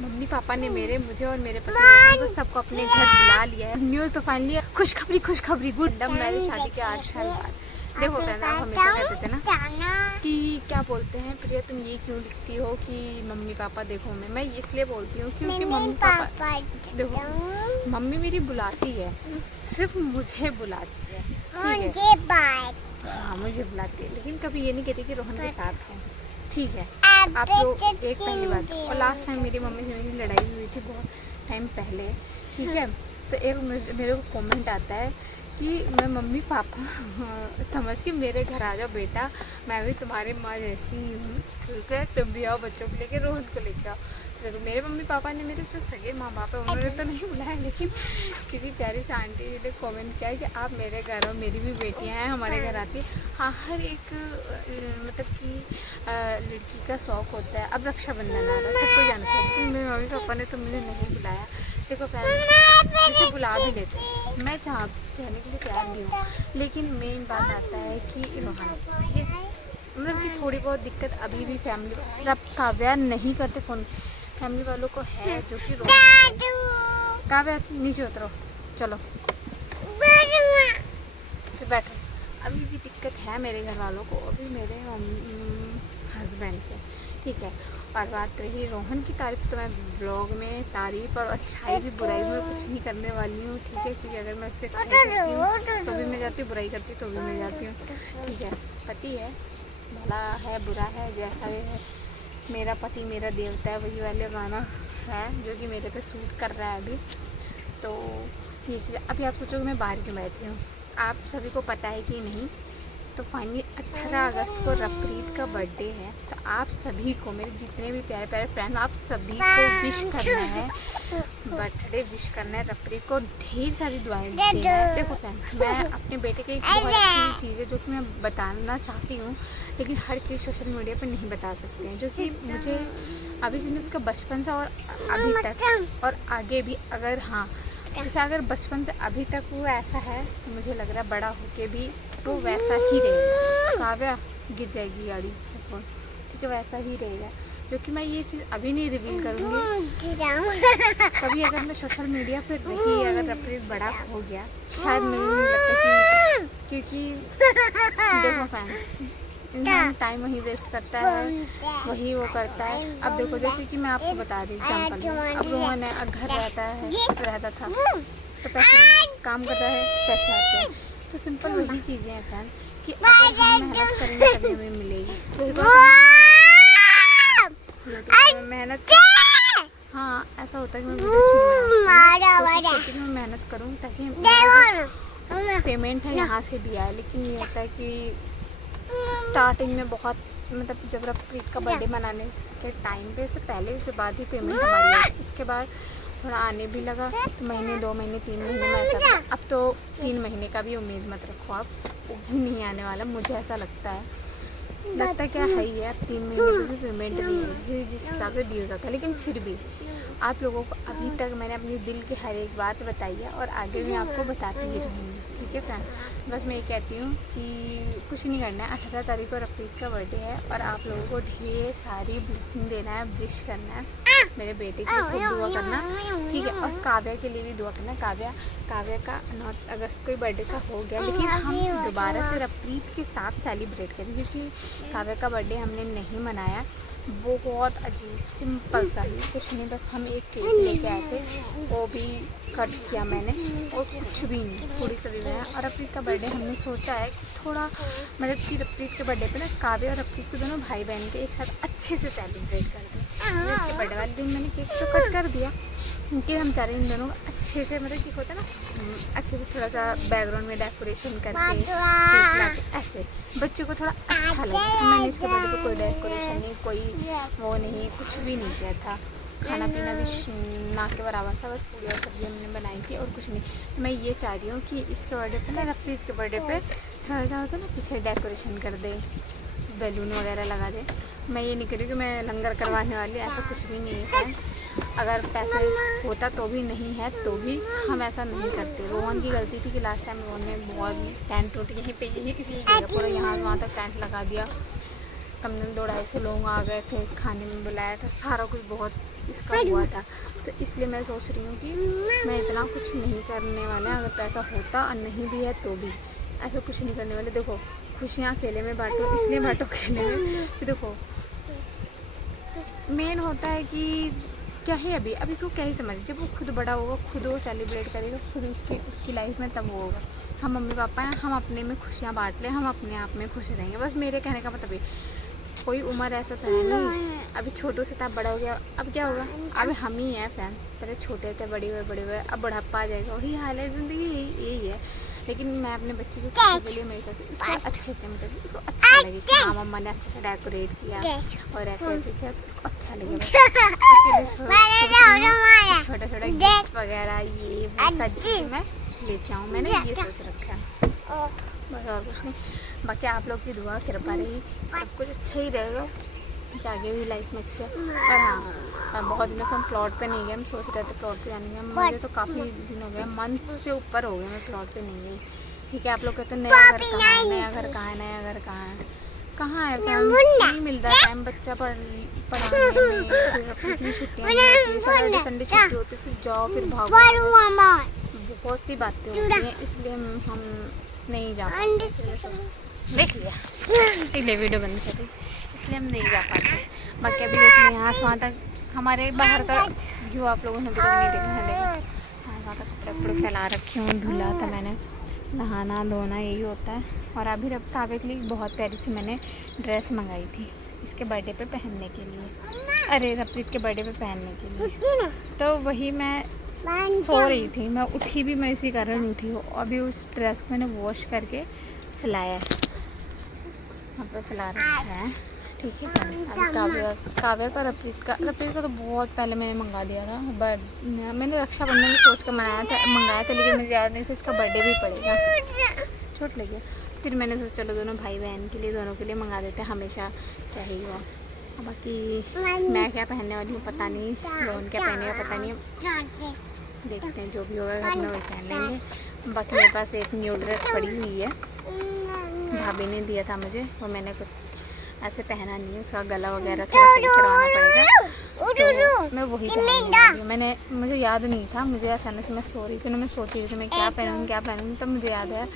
Mummy papa ने मुझे और मेरे पति रोहन को सबको अपने घर बुला लिया है। न्यूज़ तो फाइनली खुशखबरी गुड मेरी शादी के 8 साल बाद। देखो फ्रेंड, आप हमेशा कहते थे ना कि क्या बोलते हैं प्रिया तुम ये क्यों लिखती हो कि मम्मी पापा देखो मैं इसलिए बोलती हूँ क्योंकि मम्मी पापा देखो, मम्मी मेरी बुलाती है, सिर्फ मुझे बुलाती है, ठीक है। हाँ मुझे बुलाती है, लेकिन कभी ये नहीं कहती कि रोहन के साथ हो, ठीक है। आप लोग एक पहली बात, और लास्ट टाइम मेरी मम्मी से मेरी लड़ाई हुई थी बहुत टाइम पहले, ठीक है। तो एक मेरे को कमेंट आता है कि मैं मम्मी पापा समझ के मेरे घर आ जाओ बेटा, मैं भी तुम्हारी माँ जैसी ही हूँ, ठीक है। तुम भी आओ बच्चों को लेके, रोहन को लेके आओ। देखो मेरे मम्मी पापा ने, मेरे जो सगे माँ बाप है उन्होंने तो नहीं बुलाया, लेकिन किसी प्यारी सी आंटी ने कमेंट किया कि आप मेरे घर हो, मेरी भी बेटियाँ हैं हमारे घर आती है। हाँ हर एक मतलब कि लड़की का शौक़ होता है। अब रक्षाबंधन आ रहा है, सबको जाना चाहिए, लेकिन मेरे मम्मी पापा ने तो मुझे नहीं बुलाया। देखो पहले मुझे बुला भी लेते, मैं जाने के लिए तैयार भी हूँ, लेकिन मेन बात आता है कि रोहन ये मतलब कि थोड़ी बहुत दिक्कत अभी भी फैमिली, अब काव्या नहीं करते फ़ोन, फैमिली वालों को है जो कि रोहन। काव्या नीचे उतरो, चलो फिर बैठो। अभी भी दिक्कत है मेरे घर वालों को, अभी मेरे हस्बैंड से, ठीक है। और बात रही रोहन की तारीफ़, तो मैं ब्लॉग में तारीफ़ और अच्छाई भी बुराई में कुछ नहीं करने वाली हूँ, ठीक है। क्योंकि अगर मैं उसकी अच्छाई करती हूँ तो भी मैं जाती हूँ, बुराई करती हूँ तो भी मैं जाती हूँ, ठीक है। पति है, भला है बुरा है जैसा भी है, मेरा पति मेरा देवता है, वही वाले गाना है जो कि मेरे पे सूट कर रहा है अभी। तो ये चीज़ अभी आप सोचोगे मैं बाहर क्यों बैठी हूँ, आप सभी को पता है कि नहीं। तो फाइनली 18 अगस्त को रवप्रीत का बर्थडे है, तो आप सभी को, मेरे जितने भी प्यारे प्यारे फ्रेंड, आप सभी को विश करना है, बर्थडे विश करना है, रवप्रीत को ढेर सारी दुआएं देना है। देखो फ्रेंड, मैं अपने बेटे की एक बहुत अच्छी चीज़ है जो कि मैं बताना चाहती हूँ, लेकिन हर चीज़ सोशल मीडिया पर नहीं बता सकते हैं, जो कि मुझे अभी से उसका बचपन से और अभी तक और आगे भी, अगर हाँ जैसे अगर बचपन से अभी तक वो ऐसा है, तो मुझे लग रहा है बड़ा होके भी वो वैसा ही रहेगा। काव्या गिर जाएगी गाड़ी से फोन, ठीक है, वैसा ही रहेगा, जो कि मैं ये चीज़ अभी नहीं रिवील करूँगी। कभी अगर मैं सोशल मीडिया पर रही, अगर रवप्रीत बड़ा हो गया, शायद मुझे नहीं लगता कि, क्योंकि देखो फैन, इंसान टाइम वही वेस्ट करता है, वही वो करता है। अब देखो जैसे कि मैं आपको बता रही एग्जाम्पल, अब रोहन है, घर रहता था तो पैसे काम करता है, पैसे आते हैं, तो सिंपल वही चीज़ें हैं फैन कि अगर हम मेहनत करेंगे तभी हमें मिलेगी। तो मेहनत, हाँ ऐसा होता है कि मैं मेहनत करूँ ताकि पेमेंट है यहाँ से भी आए, लेकिन ये होता है कि स्टार्टिंग में बहुत, मतलब जब रवप्रीत का बर्थडे मनाने के टाइम पे, उससे पहले उससे बाद ही पेमेंट हमारी आई, उसके बाद थोड़ा आने भी लगा, तो महीने 2 महीने 3 महीने में ऐसा था। अब तो 3 महीने का भी उम्मीद मत रखो आप, वो भी नहीं आने वाला, मुझे ऐसा लगता क्या है ही है। अब 3 महीने की भी पेमेंट नहीं है जिस हिसाब से ड्यूज होता है, लेकिन फिर भी आप लोगों को अभी तक मैंने अपनी दिल की हर एक बात बताई है और आगे भी आपको बताती ही रहूँगी, ठीक है फ्रेंड। बस मैं ये कहती हूँ कि कुछ नहीं करना है, 18 तारीख को रवप्रीत का बर्थडे है और आप लोगों को ढेर सारी ब्लेसिंग देना है, विश करना है, मेरे बेटे के लिए खूब दुआ करना, ठीक है। और काव्या के लिए भी दुआ करना। काव्या का 9 अगस्त को ही बर्थडे का हो गया, लेकिन हम दोबारा से रवप्रीत के साथ सेलिब्रेट करें, क्योंकि काव्या का बर्थडे हमने नहीं मनाया, वो बहुत अजीब सिंपल सा ही, कुछ नहीं, बस हम एक केक लेके आए थे, वो भी कट किया मैंने, और कुछ भी नहीं, थोड़ी सी भी बनाया। और रवप्रीत का बर्थडे हमने सोचा है कि थोड़ा मतलब कि रवप्रीत के बर्थडे पे ना काव्या और रवप्रीत को दोनों भाई बहन के एक साथ अच्छे से सेलिब्रेट कर दें। इसके बर्थडे वाले दिन मैंने केक तो कट कर दिया, क्योंकि हम चाह रहे इन दोनों को अच्छे से, मतलब कि होता है ना, अच्छे से थोड़ा सा बैकग्राउंड में डेकोरेशन करके, ऐसे बच्चों को थोड़ा अच्छा लगे। मैंने इसके बर्थडे पे कोई डेकोरेशन नहीं, कोई वो नहीं, कुछ भी नहीं किया था, खाना पीना भी ना के बराबर था, बस पूरी और सब्जी हमने बनाई थी और कुछ नहीं। तो मैं ये चाह रही हूँ कि इसके बर्थडे पे ना, रवप्रीत के बर्थडे पे थोड़ा सा होता है ना, पीछे डेकोरेशन कर दे, बैलून वगैरह लगा दे। मैं ये नहीं करूँ कि मैं लंगर करवाने वाली, ऐसा कुछ भी नहीं है। अगर पैसे होता तो भी, नहीं है तो भी हम ऐसा नहीं करते। रोहन की गलती थी कि लास्ट टाइम रोहन ने बहुत टेंट टूट यहीं पे, यही इसी जगह पूरा यहाँ वहाँ तक टेंट लगा दिया, कम से कम 200-250 लोग आ गए थे, खाने में बुलाया था, सारा कुछ बहुत इसका हुआ था। तो इसलिए मैं सोच रही हूँ कि मैं इतना कुछ नहीं करने वाला, अगर पैसा होता और नहीं भी है तो भी ऐसा कुछ नहीं करने वाले। देखो खुशियाँ अकेले में बांटो, इसलिए बांटो अकेले में कि देखो मेन होता है कि क्या है अभी इसको क्या ही समझ, जब वो खुद बड़ा होगा, खुद वो सेलिब्रेट करेगा, खुद उसकी लाइफ में तब वो होगा। हम मम्मी पापा हैं, हम अपने में खुशियाँ बांट लें, हम अपने आप में खुश रहेंगे। बस मेरे कहने का मतलब ये, कोई उम्र ऐसा तो है नहीं, अभी छोटों से तब बड़ा हो गया, अब क्या होगा, अब हम ही हैं फ्रेंड। पहले छोटे थे, बड़े हुए, अब बुढ़ापा आ जाएगा, वही हाल है ज़िंदगी, यही है। लेकिन मैं अपने बच्चे की खुशी के लिए मैं चाहती हूँ उसको अच्छे से, मतलब उसको अच्छा लगे कि हाँ मम्मा ने अच्छे से डेकोरेट किया और ऐसे किया, तो उसको अच्छा लगे। छोटा छोटा गिफ्ट वगैरह ये वो सारी चीज़ें मैं लेके आऊँ, मैंने ये सोच रखा है, बस और कुछ नहीं। बाकी आप लोग की दुआ कृपा रही, सब कुछ अच्छा ही रहेगा कि आगे भी लाइफ में अच्छा। और हाँ, बहुत दिनों से हम प्लॉट पे नहीं गए, हम सोच रहे थे प्लॉट पे जाने का, मुझे तो काफ़ी दिन हो गया, मंथ से ऊपर हो गए मैं प्लॉट पे नहीं गई। ठीक है, आप लोग कहते हैं नया घर कहाँ है, नया घर कहाँ है, नया घर कहाँ है, कहाँ है, नहीं मिलता टाइम बच्चा पढ़ाने में, फिर अपनी छुट्टियाँ होती है, सैटरडे संडे छुट्टी होती है, फिर जाओ फिर भागो, बहुत सी बातें होती हैं, इसलिए हम नहीं जा पाते। देख लिया, इसलिए वीडियो बंद कर दी, इसलिए हम नहीं जा पाते। बाकी अभी देखिए यहाँ से वहाँ तक हमारे बाहर का व्यू आप लोगों ने अभी तक नहीं देखा है, लेकिन वहाँ तक कपड़े वपड़े फैला रखे हूँ, धुला था मैंने, नहाना धोना यही होता है। और अभी काव्य के लिए बहुत प्यारी सी मैंने ड्रेस मंगाई थी इसके बर्थडे पे पहनने के लिए, अरे रप्रीत के बर्थडे पे पहनने के लिए, तो वही मैं सो रही थी, मैं उठी भी मैं इसी कारण उठी हूँ। अभी उस ड्रेस को मैंने वॉश करके फैलाया है, यहाँ पे फैला रखा है, ठीक है। अभी काव्य का रप्रीत का तो बहुत पहले मैंने मंगा दिया था, बट मैंने रक्षाबंधन में सोच कर मंगाया था, लेकिन मुझे याद नहीं था इसका बर्थडे भी पड़ेगा, चोट लगी। फिर मैंने सोचा चलो दोनों भाई बहन के लिए, दोनों के लिए मंगा देते हैं, हमेशा क्या ही हुआ। बाकी मैं क्या पहनने वाली हूँ पता नहीं, रोहन क्या पहनेगा पता नहीं, देखते हैं जो भी होगा घर में वही पहन लेंगे। बाकी मेरे पास एक न्यू ड्रेस पड़ी हुई है, भाभी ने दिया था मुझे, वो मैंने कुछ ऐसे पहना नहीं है, उसका गला वगैरह थोड़ा सही करवाना पड़ेगा, तो मैं वही पहनूँगी। मैंने मुझे याद नहीं था, मुझे अचानक से मैं सो रही थी ना, मैं सोच रही थी मैं क्या पहनूँगी, तब मुझे याद है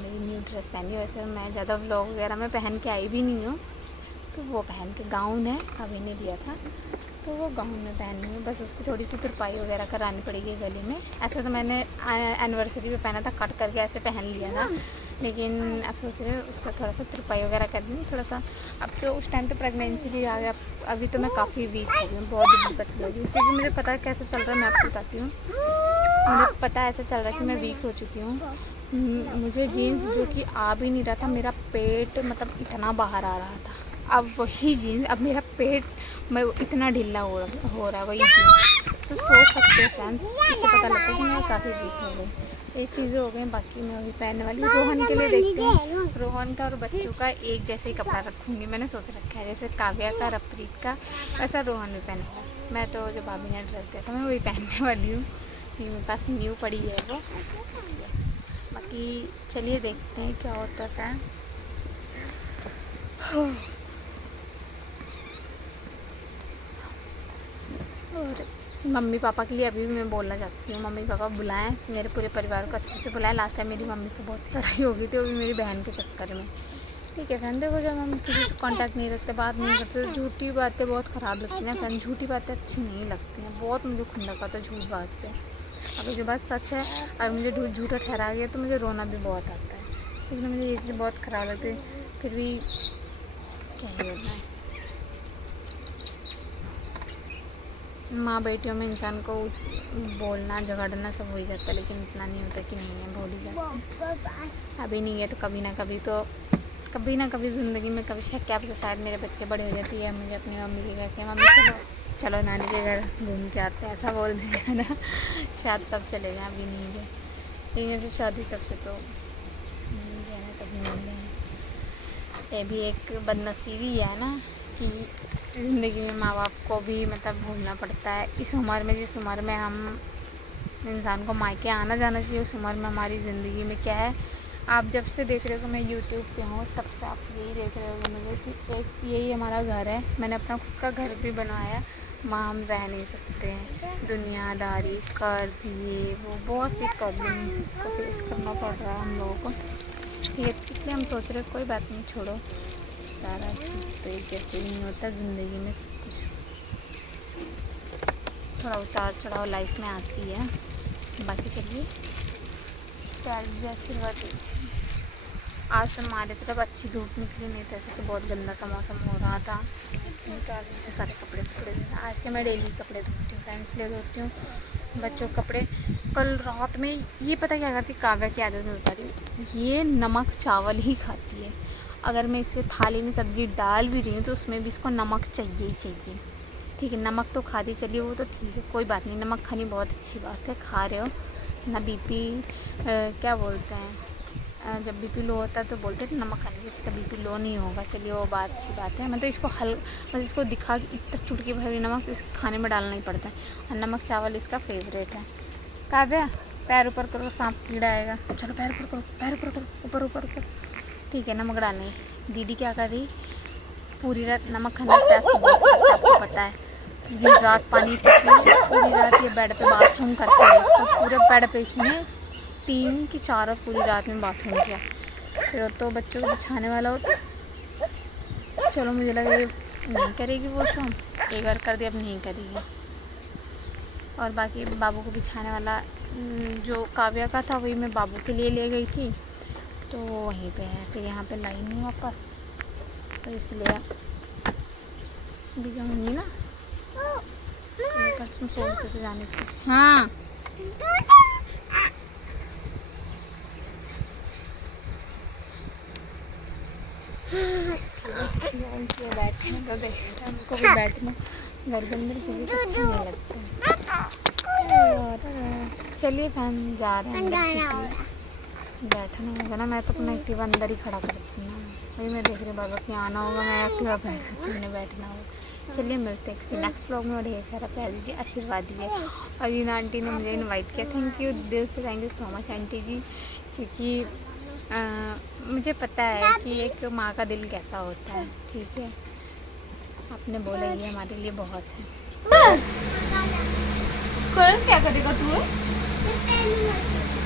मेरी न्यू ड्रेस पहनी। वैसे मैं ज़्यादा व्लॉग वगैरह में पहन के आई भी नहीं हूँ, तो वो पहन के गाउन है भाभी ने दिया था, तो वो गाउन में पहननी है, बस उसकी थोड़ी सी तुरपाई वगैरह करानी पड़ेगी गले में। ऐसा तो मैंने एनिवर्सरी पे पहना था, कट करके ऐसे पहन लिया था, लेकिन अब सोच रहे उसका थोड़ा सा तुरपाई वगैरह करनी थोड़ा सा। अब तो उस टाइम तो प्रेगनेंसी भी आ गया, अभी तो मैं काफ़ी वीक हो गई हूँ, बहुत दिक्कत हो गई, क्योंकि मुझे पता है कैसे चल रहा है, मैं आपको बताती हूँ। मुझे पता है ऐसे चल रहा है कि मैं वीक हो चुकी हूँ, मुझे जीन्स जो कि आ भी नहीं रहा था, मेरा पेट मतलब इतना बाहर आ रहा था, अब वही जीन्स, अब मेरा पेट मैं इतना ढीला हो रहा है वही जीन्स, तो सोच सकते हैं फ्रेंड्स, इससे पता लगता है कि मैं काफ़ी वीक हो गई। ये चीज़ें हो गई, बाकी मैं वही पहनने वाली हूँ। रोहन के लिए देखती हूँ, रोहन का और बच्चों का एक जैसे ही कपड़ा रखूँगी, मैंने सोच रखा है, जैसे काव्या का रप्रीत का वैसा रोहन भी पहनेगा। मैं तो जो भाभी ने ड्रेस दिया था मैं वही पहनने वाली हूँ, मेरे पास न्यू पड़ी है वो। बाकी चलिए देखते हैं क्या होता है। और मम्मी पापा के लिए अभी भी मैं बोलना चाहती हूँ, मम्मी पापा बुलाएं, मेरे पूरे परिवार को अच्छे से बुलाएं। लास्ट टाइम मेरी मम्मी से बहुत लड़ाई हो गई थी, वो भी मेरी बहन के चक्कर में, ठीक है फ्रेंड। देखो जब हम किसी से कांटेक्ट नहीं रखते, बात नहीं करते, तो झूठी बातें बहुत ख़राब लगती हैं फ्रेंड, झूठी बातें अच्छी नहीं लगती हैं, बहुत मुझे खून लगा था झूठ बात से। अगर जो बात सच है और मुझे झूठा ठहरा गया तो मुझे रोना भी बहुत आता है, लेकिन मुझे ये चीज़ बहुत ख़राब लगती है, फिर भी क्या ही होना है। माँ बेटियों में इंसान को बोलना झगड़ना सब हो ही जाता है, लेकिन इतना नहीं होता कि नहीं है, भूल ही जाता है। अभी नहीं है तो कभी ना कभी ज़िंदगी में कभी क्या पता शायद मेरे बच्चे बड़े हो जाती है, मुझे अपनी मम्मी के कहते हैं मम्मी चलो नानी के घर घूम के आते हैं, ऐसा बोल देगा ना, शायद तब चले जाए, अभी नहीं गए, लेकिन फिर शादी तब से तो नहीं गया ना, कभी नहीं गए। ये भी एक बदनसीबी है ना कि ज़िंदगी में माँ बाप को भी मतलब भूलना पड़ता है। इस उम्र में, जिस उम्र में हम इंसान को मायके आना जाना चाहिए, उस उम्र में हमारी ज़िंदगी में क्या है। आप जब से देख रहे हो कि मैं यूट्यूब पे हूँ, तब से आप यही देख रहे हो मुझे कि एक यही हमारा घर है, मैंने अपना खुद का घर भी बनाया, वहाँ हम रह नहीं सकते हैं। दुनियादारी, कर्ज, ये वो बहुत सी प्रॉब्लम को फेस करना पड़ रहा है हम लोगों को। इसलिए हम सोच रहे कोई बात नहीं, छोड़ो, सारा चीज़ तो एक जैसे ही नहीं होता ज़िंदगी में। सब कुछ थोड़ा उतार चढ़ाव लाइफ में आती है। बाकी चलिए, आशीर्वाद दीजिए। आज तो हमारे तरफ अच्छी धूप निकली, नहीं तो ऐसे तो बहुत गंदा सा मौसम हो रहा था। निकाल के सारे कपड़े आज के मैं डेली कपड़े धोती हूँ, फ्रेंड्स ले धोती हूँ बच्चों के कपड़े। कल रात में ये पता क्या करती, काव्या की आदत में बता रही हूँ, ये नमक चावल ही खाती है। अगर मैं इसे थाली में सब्ज़ी डाल भी रही हूँ तो उसमें भी इसको नमक चाहिए ही चाहिए। ठीक है, नमक तो खाती चलिए, वो तो ठीक है, कोई बात नहीं, नमक खानी बहुत अच्छी बात है, खा रहे हो ना। बीपी क्या बोलते हैं, जब बीपी लो होता है तो बोलते हैं नमक खाने से इसका बीपी लो नहीं होगा। चलिए वो बात की बात है। मतलब इसको मतलब इसको दिखा कि इतना चुटकी भरी नमक इस खाने में डालना ही पड़ता है, और नमक चावल इसका फेवरेट है। काव्या पैर ऊपर करो, सांप कीड़ा आएगा। चलो पैर ऊपर करो, पैर ऊपर करो, ऊपर ऊपर ऊपर। ठीक है, नमक डालने। दीदी क्या कर रही, पूरी रात नमक खाने का प्यास तो बहुत, आपको पता है। पूरी रात पानी पीती, पूरी रात ये बेड पे बाथरूम करते हैं, तो पूरे बेड पे इसने 3 की 4 पूरी रात में बाथरूम किया। फिर तो बच्चों को बिछाने वाला होता। चलो मुझे लगा ये नहीं करेगी वो शॉम, एक बार कर दिया अब नहीं करेगी। और बाकी बाबू को बिछाने वाला जो काव्या का था वही मैं बाबू के लिए ले गई थी, तो वहीं पे है। फिर यहाँ पे लाई नहीं वापस, तो इसलिए भी जाऊँगी ना। तुम सोचते थे जाने की। हाँ बैठने तो देखते हमको भी बैठना घर के अंदर किसी को अच्छा नहीं लगता। चलिए फैन जा रहे हैं, बैठना होगा ना। मैं तो अपना एक्टिवा अंदर ही खड़ा करती हूँ, वही मैं देख रही बाबा कि आना होगा, मैं एक्टिवा बैठने बैठना होगा। चलिए मिलते हैं किसी नेक्स्ट ब्लॉग में। और ढेर सारा प्यार दीजिए, आशीर्वाद दीजिए। और इन आंटी ने मुझे इनवाइट किया, थैंक यू, दिल से thank you so much aunty ji, क्योंकि मुझे पता है कि एक माँ का दिल कैसा होता है। ठीक है, आपने बोला ये हमारे लिए बहुत है। कलर क्या करेगा तू,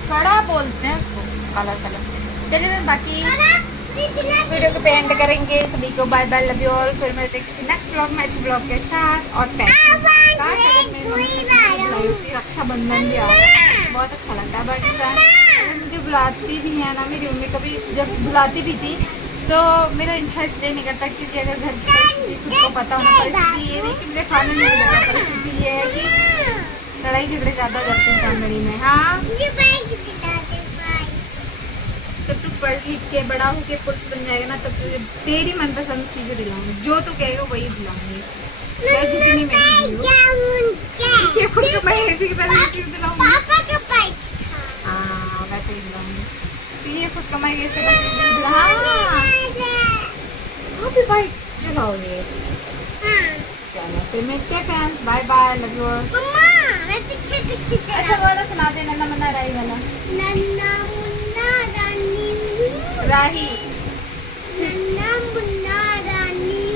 कड़ा बोलते हैं उसको, कलर। चलिए मैं बाकी वीडियो को एंड करेंगे। सभी को bye bye, love you all. फिर मिलते हैं किसी नेक्स्ट ब्लॉग में अच्छे ब्लॉग के साथ। और रक्षाबंधन भी आ रहा है, बहुत अच्छा लगता है। बट मुझे बुलाती भी है ना मेरी मम्मी, कभी जब बुलाती भी थी तो मेरा इच्छा इसलिए नहीं करता, क्योंकि अगर घर की परिस्थिति खुद को पता होना, परिस्थिति ये नहीं कि मुझे खाने नहीं मिलेगा, परिस्थिति ये है कि लड़ाई झगड़े ज़्यादा करते हैं फैमिली में। हाँ, जब तू पढ़ लिख के बड़ा होके पुलिस बन जाएगा ना, तब तुझे तेरी मनपसंद चीज़ें दिलाऊंगी, जो तू कहेगा वही दिलाऊंगी। चाहे जितनी महंगी ये खुद को मैं ऐसी की पैसे क्यों दिलाऊंगी, हाँ वैसे ही दिलाऊंगी। तो ये खुद कमाई कैसे भी बाइक चलाओगे। चलो फिर मैं क्या fans, bye bye, love you all. अच्छा वाला सुना दे, नन्ना मुन्ना राही वाला। नन्ना मुन्ना राही, नन्ना मुन्ना रानी,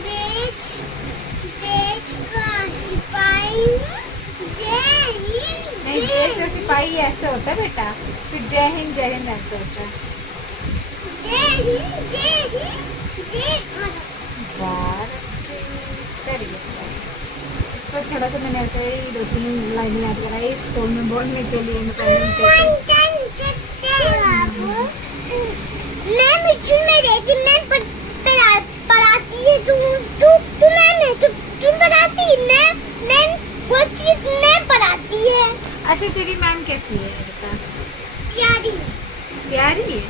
देश का सिपाही, जय हिंद। नहीं, देश का सिपाही ऐसे होता है बेटा, फिर जय हिंद ऐसे होता है। जय हिंद जय भारत। इसको थोड़ा सा मैंने ऐसे ही 2-3 लाइनें याद कराई स्कूल में बोलने के लिए। मैं मिशन में रहती, मैं पढ़ाती है, तू पढ़ाती, मैं पढ़ाती है। अच्छा तेरी मैम कैसी है बेटा? प्यारी है।